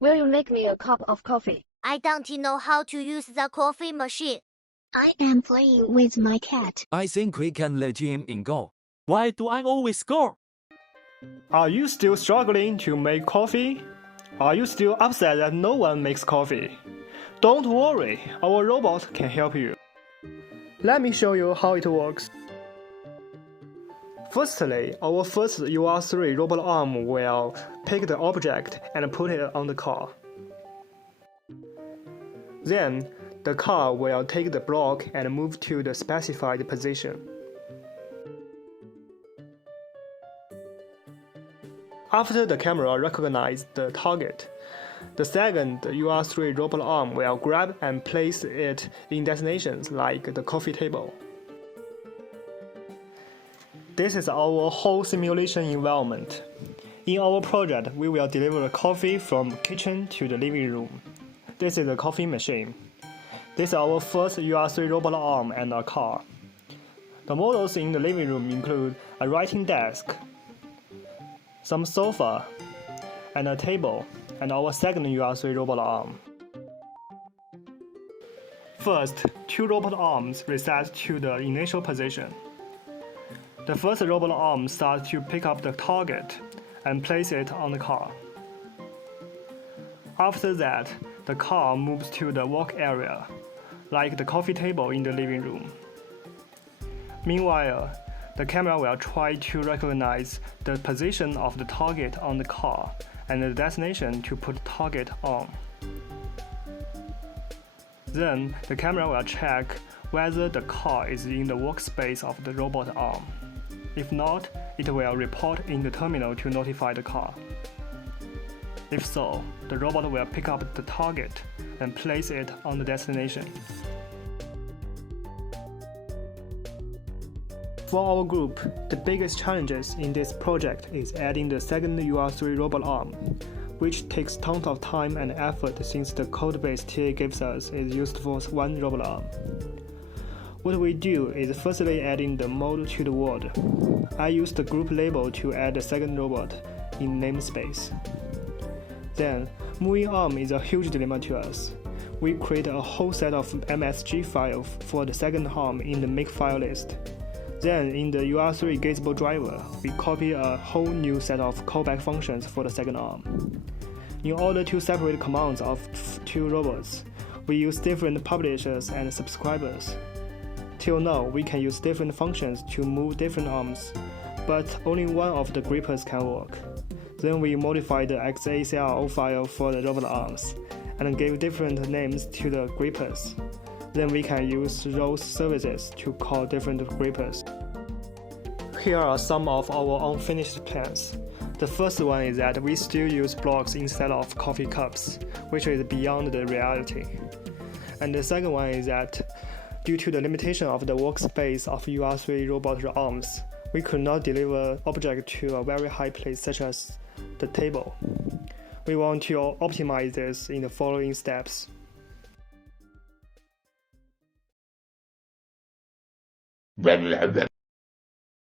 Will you make me a cup of coffee? I don't know how to use the coffee machine. I am playing with my cat. I think we can let him in go. Why do I always score? Are you still struggling to make coffee? Are you still upset that no one makes coffee? Don't worry, our robot can help you. Let me show you how it works. Firstly, our first UR3 robot arm will pick the object and put it on the car. Then, the car will take the block and move to the specified position. After the camera recognizes the target, the second UR3 robot arm will grab and place it in destinations like the coffee table. This is our whole simulation environment. In our project, we will deliver coffee from kitchen to the living room. This is a coffee machine. This is our first UR3 robot arm and a car. The models in the living room include a writing desk, some sofa, and a table, and our second UR3 robot arm. First, two robot arms reset to the initial position. The first robot arm starts to pick up the target and place it on the car. After that, the car moves to the work area, like the coffee table in the living room. Meanwhile, the camera will try to recognize the position of the target on the car and the destination to put the target on. Then, the camera will check whether the car is in the workspace of the robot arm. If not, it will report in the terminal to notify the car. If so, the robot will pick up the target and place it on the destination. For our group, the biggest challenges in this project is adding the second UR3 robot arm, which takes tons of time and effort since the code base TA gives us is used for one robot arm. What we do is firstly adding the mode to the word. I use the group label to add the second robot in namespace. Then, moving arm is a huge dilemma to us. We create a whole set of MSG files for the second arm in the makefile list. Then, in the UR3 Gateable driver, we copy a whole new set of callback functions for the second arm. In order to separate commands of two robots, we use different publishers and subscribers. Till now, we can use different functions to move different arms, but only one of the grippers can work. Then we modify the XACRO file for the robot arms, and give different names to the grippers. Then we can use those services to call different grippers. Here are some of our unfinished plans. The first one is that we still use blocks instead of coffee cups, which is beyond the reality. And the second one is that due to the limitation of the workspace of UR3 robot arms, we could not deliver objects to a very high place such as the table. We want to optimize this in the following steps. Blah, blah, blah.